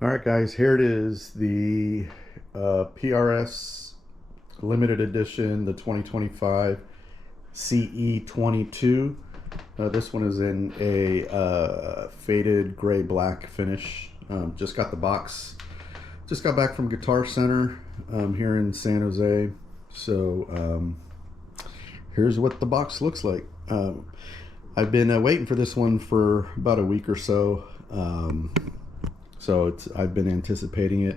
All right, guys, here it is, the PRS limited edition, the 2025 CE22. This one is in a faded gray black finish. Just got the box. Just got back from Guitar Center here in San Jose. So here's what the box looks like. I've been waiting for this one for about a week or so. So I've been anticipating it.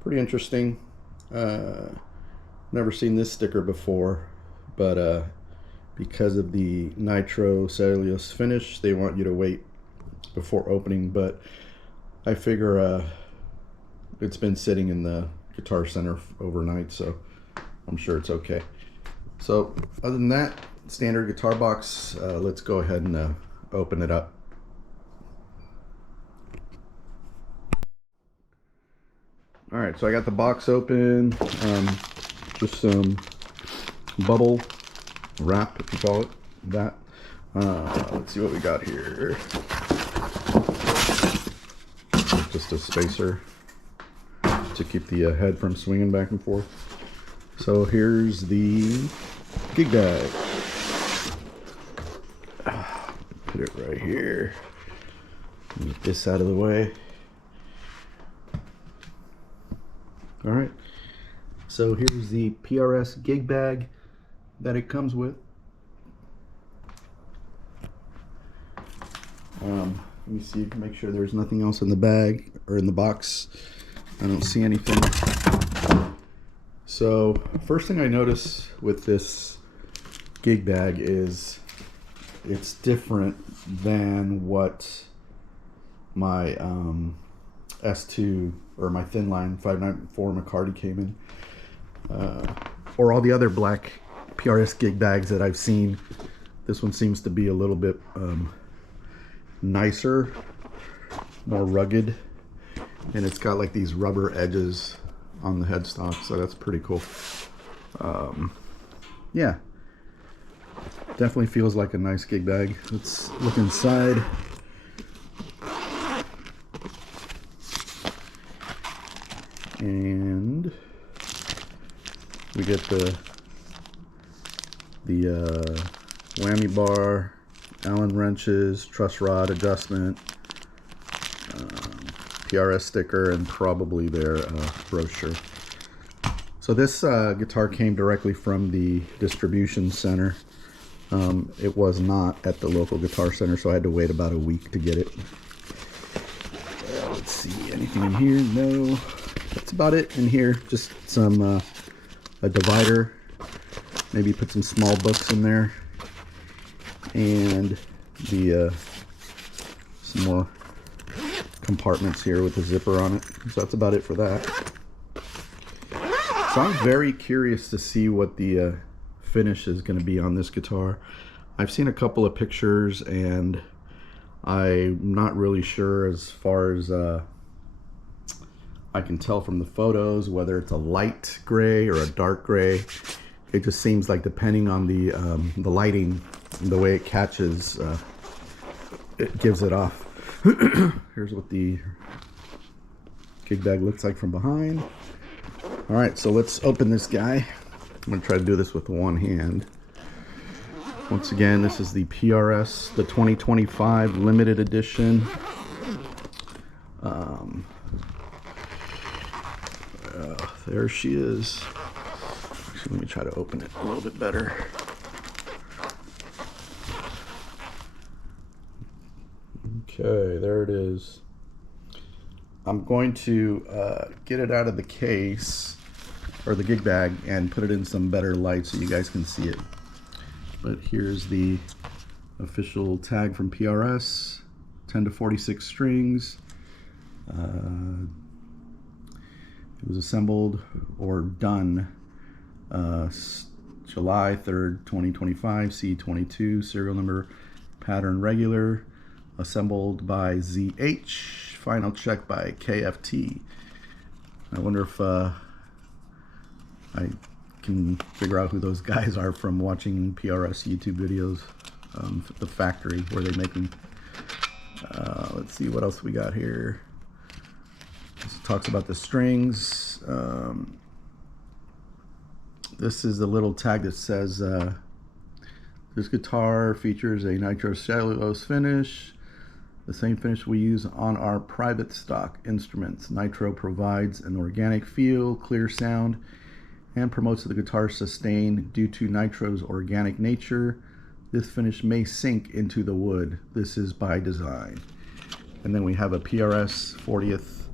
Pretty interesting. Never seen this sticker before, but because of the nitro cellulose finish, they want you to wait before opening. But I figure it's been sitting in the Guitar Center overnight, so I'm sure it's okay. So other than that, standard guitar box. Let's go ahead and open it up. All right, so I got the box open, just some bubble wrap, if you call it that. Let's see what we got here. Just a spacer to keep the head from swinging back and forth. So here's the gig bag. Put it right here. Get this out of the way. All right, so here's the PRS gig bag that it comes with. Let me see, make sure there's nothing else in the bag or in the box. I don't see anything. So first thing I notice with this gig bag is it's different than what my S2 or my thin line 594 McCarty came in, or all the other black PRS gig bags that I've seen. This one seems to be a little bit nicer, more rugged, and it's got like these rubber edges on the headstock, so that's pretty cool. Yeah, definitely feels like a nice gig bag. Let's look inside. And we get the whammy bar, Allen wrenches, truss rod adjustment, PRS sticker, and probably their brochure. So this guitar came directly from the distribution center. It was not at the local Guitar Center, so I had to wait about a week to get it. Let's see, anything in here? No. That's about it in here. Just some a divider, maybe put some small books in there, and the some more compartments here with a zipper on it. So that's about it for that. So I'm very curious to see what the finish is going to be on this guitar. I've seen a couple of pictures and I'm not really sure as far as I can tell from the photos whether it's a light gray or a dark gray. It just seems like depending on the lighting and the way it catches, it gives it off. Here's what the gig bag looks like from behind. All right, so let's open this guy. I'm gonna try to do this with one hand. Once again, this is the PRS, the 2025 limited edition. There she is. Actually, let me try to open it a little bit better. Okay, there it is. I'm going to get it out of the case, or the gig bag, and put it in some better light so you guys can see it. But here's the official tag from PRS, 10 to 46 strings. It was assembled or done July 3rd, 2025, CE22, serial number, pattern regular, assembled by ZH, final check by KFT. I wonder if I can figure out who those guys are from watching PRS YouTube videos, the factory where they make them. Let's see what else we got here. talks about the strings. This is the little tag that says this guitar features a nitrocellulose finish, the same finish we use on our private stock instruments. Nitro provides an organic feel, clear sound, and promotes the guitar's sustain. Due to nitro's organic nature, this finish may sink into the wood. This is by design. And then we have a PRS 40th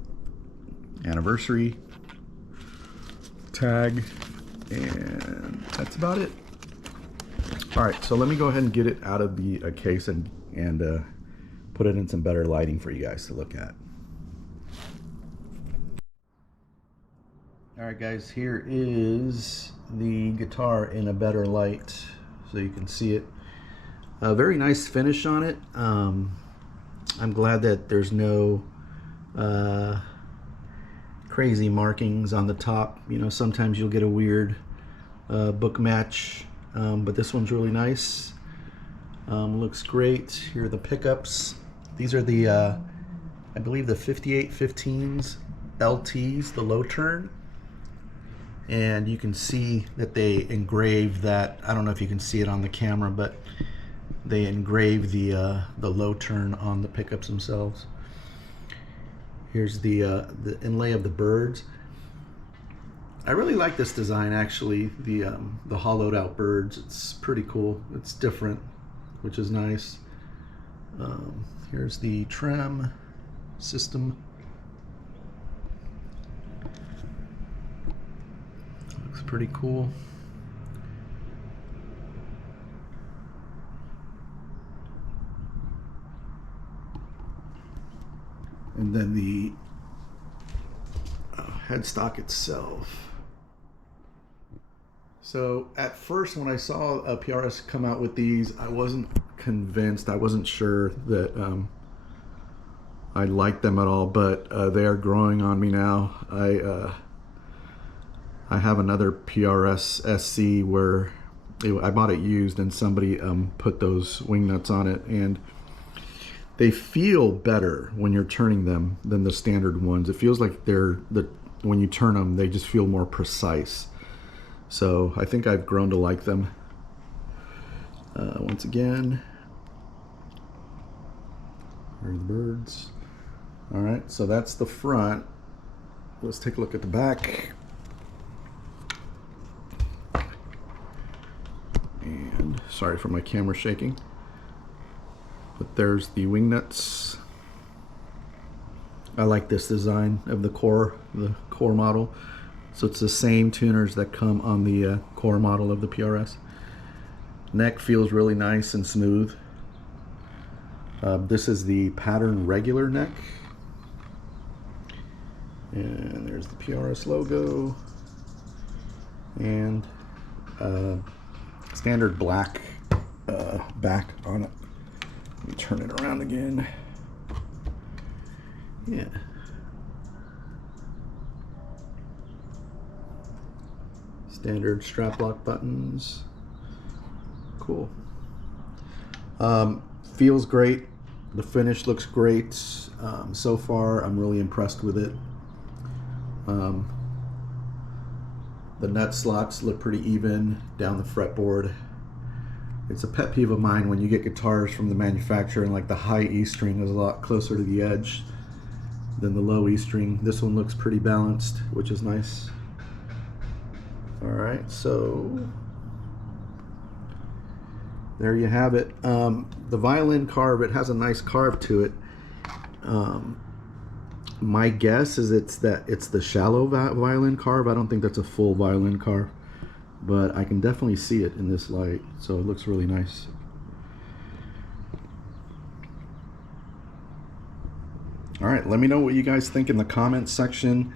anniversary tag, and that's about it. All right, so let me go ahead and get it out of the case and put it in some better lighting for you guys to look at. All right, guys, here is the guitar in a better light so you can see it. A very nice finish on it. I'm glad that there's no crazy markings on the top. You know, sometimes you'll get a weird book match, but this one's really nice. Looks great. Here are the pickups. These are the, I believe, the 5815s LTs, the low turn. And you can see that they engraved that. I don't know if you can see it on the camera, but they engraved the low turn on the pickups themselves. Here's the inlay of the birds. I really like this design, actually. The hollowed out birds. It's pretty cool. It's different, which is nice. Here's the trem system. Looks pretty cool. And then the headstock itself. So at first, when I saw a PRS come out with these, I wasn't convinced. I wasn't sure that I liked them at all, but they are growing on me now. I have another PRS SC where I bought it used, and somebody put those wing nuts on it, and they feel better when you're turning them than the standard ones. It feels like when you turn them, they just feel more precise. So I think I've grown to like them. Once again, here are the birds. All right, so that's the front. Let's take a look at the back. And sorry for my camera shaking. But there's the wing nuts. I like this design of the core model. So it's the same tuners that come on the core model of the PRS. Neck feels really nice and smooth. This is the pattern regular neck. And there's the PRS logo. And standard black back on it. Let me turn it around again. Yeah. Standard strap lock buttons. Cool. Feels great. The finish looks great. So far, I'm really impressed with it. The nut slots look pretty even down the fretboard. It's a pet peeve of mine when you get guitars from the manufacturer and like the high E string is a lot closer to the edge than the low E string. This one looks pretty balanced, which is nice. All right, so there you have it. The violin carve, it has a nice carve to it. My guess is it's the shallow violin carve. I don't think that's a full violin carve, but I can definitely see it in this light, so it looks really nice. All right, let me know what you guys think in the comments section.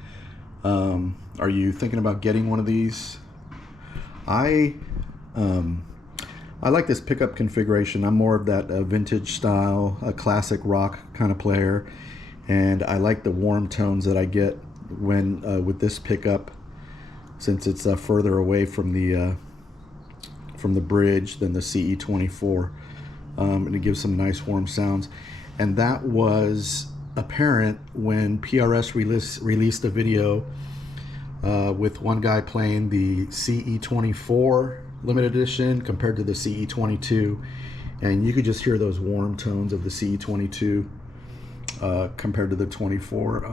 Are you thinking about getting one of these? I like this pickup configuration. I'm more of that vintage style, a classic rock kind of player, and I like the warm tones that I get when with this pickup, since it's further away from the bridge than the CE24, and it gives some nice warm sounds. And that was apparent when PRS released a video with one guy playing the CE24 limited edition compared to the CE22, and you could just hear those warm tones of the CE22 compared to the 24.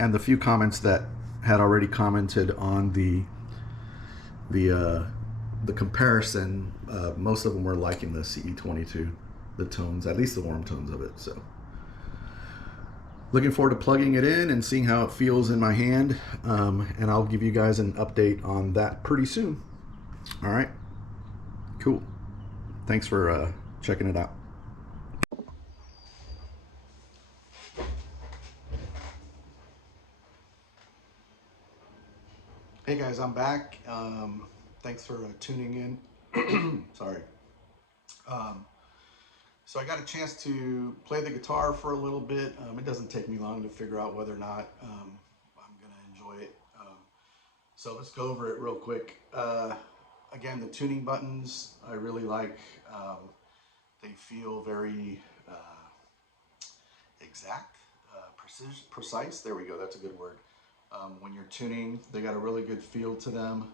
And the few comments that had already commented on the comparison, most of them were liking the CE22, the tones, at least the warm tones of it. So looking forward to plugging it in and seeing how it feels in my hand, and I'll give you guys an update on that pretty soon. All right, cool. Thanks for checking it out. Hey guys, I'm back. Thanks for tuning in. Sorry. So I got a chance to play the guitar for a little bit. It doesn't take me long to figure out whether or not I'm going to enjoy it. So let's go over it real quick. Again, the tuning buttons I really like. They feel very exact, precise. There we go. That's a good word. When you're tuning, they got a really good feel to them.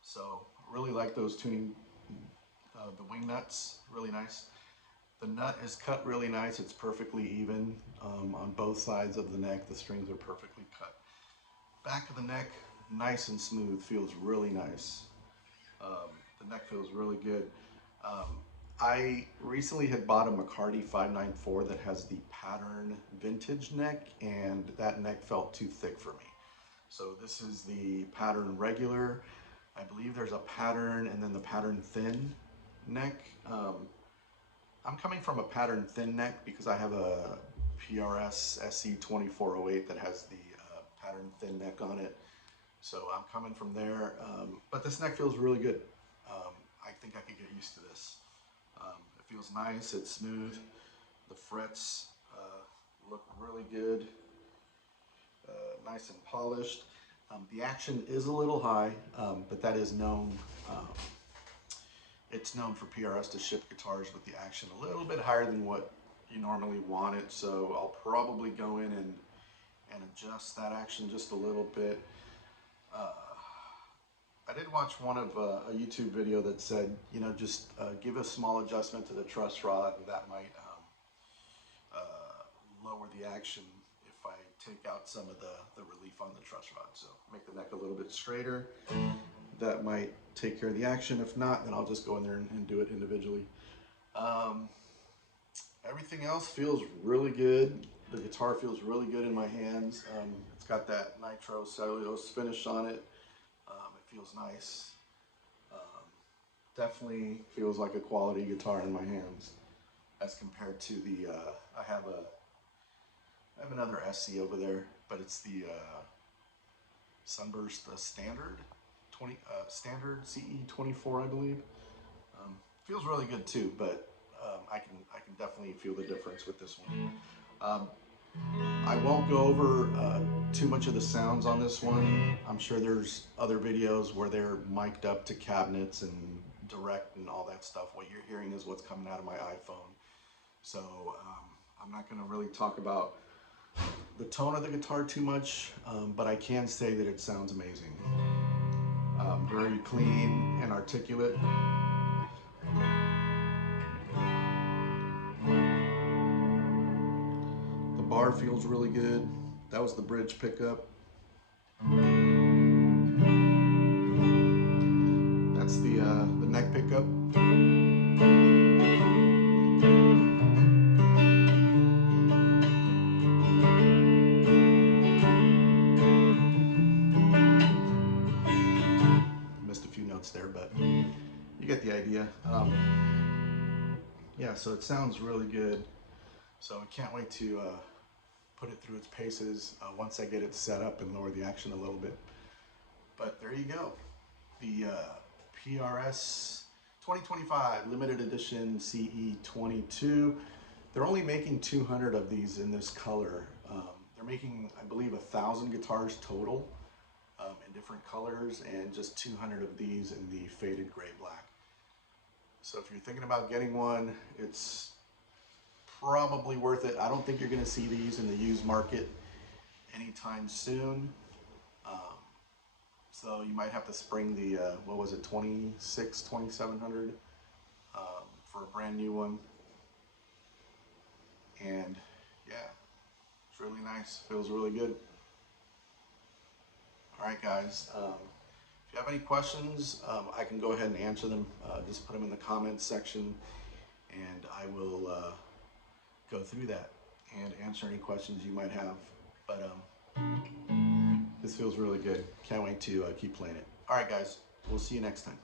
So really like those tuning. The wing nuts, really nice. The nut is cut really nice. It's perfectly even on both sides of the neck. The strings are perfectly cut. Back of the neck, nice and smooth. Feels really nice. The neck feels really good. I recently had bought a McCarty 594 that has the pattern vintage neck, and that neck felt too thick for me. So this is the pattern regular. I believe there's a pattern and then the pattern thin neck. I'm coming from a pattern thin neck because I have a PRS SE2408 that has the pattern thin neck on it. So I'm coming from there, but this neck feels really good. I think I could get used to this. It feels nice, it's smooth. The frets look really good, nice and polished. The action is a little high, but that is known. It's known for PRS to ship guitars with the action a little bit higher than what you normally want it. So I'll probably go in and adjust that action just a little bit. I did watch one of a YouTube video that said, you know, just give a small adjustment to the truss rod, and that might lower the action if I take out some of the relief on the truss rod. So make the neck a little bit straighter. That might take care of the action. If not, then I'll just go in there and do it individually. Everything else feels really good. The guitar feels really good in my hands. It's got that nitro cellulose finish on it. It feels nice. Definitely feels like a quality guitar in my hands as compared to the, I have another SC over there, but it's the Sunburst Standard Standard CE24, I believe. Feels really good too, but I can definitely feel the difference with this one. I won't go over too much of the sounds on this one. I'm sure there's other videos where they're mic'd up to cabinets and direct and all that stuff. What you're hearing is what's coming out of my iPhone. So I'm not going to really talk about the tone of the guitar too much, but I can say that it sounds amazing. Very clean and articulate. The bar feels really good. That was the bridge pickup. That's the neck pickup. Missed a few notes there, but you get the idea. Yeah, so it sounds really good. So I can't wait to put it through its paces once I get it set up and lower the action a little bit. But there you go. The PRS 2025 limited edition CE22. They're only making 200 of these in this color. They're making, I believe, 1,000 guitars total in different colors, and just 200 of these in the faded gray black. So if you're thinking about getting one, it's probably worth it. I don't think you're going to see these in the used market anytime soon. So you might have to spring the, what was it, 2700 for a brand new one. And yeah, it's really nice. Feels really good. All right, guys. If you have any questions, I can go ahead and answer them. Just put them in the comments section, and I will go through that and answer any questions you might have. But this feels really good. Can't wait to keep playing it. All right, guys. We'll see you next time.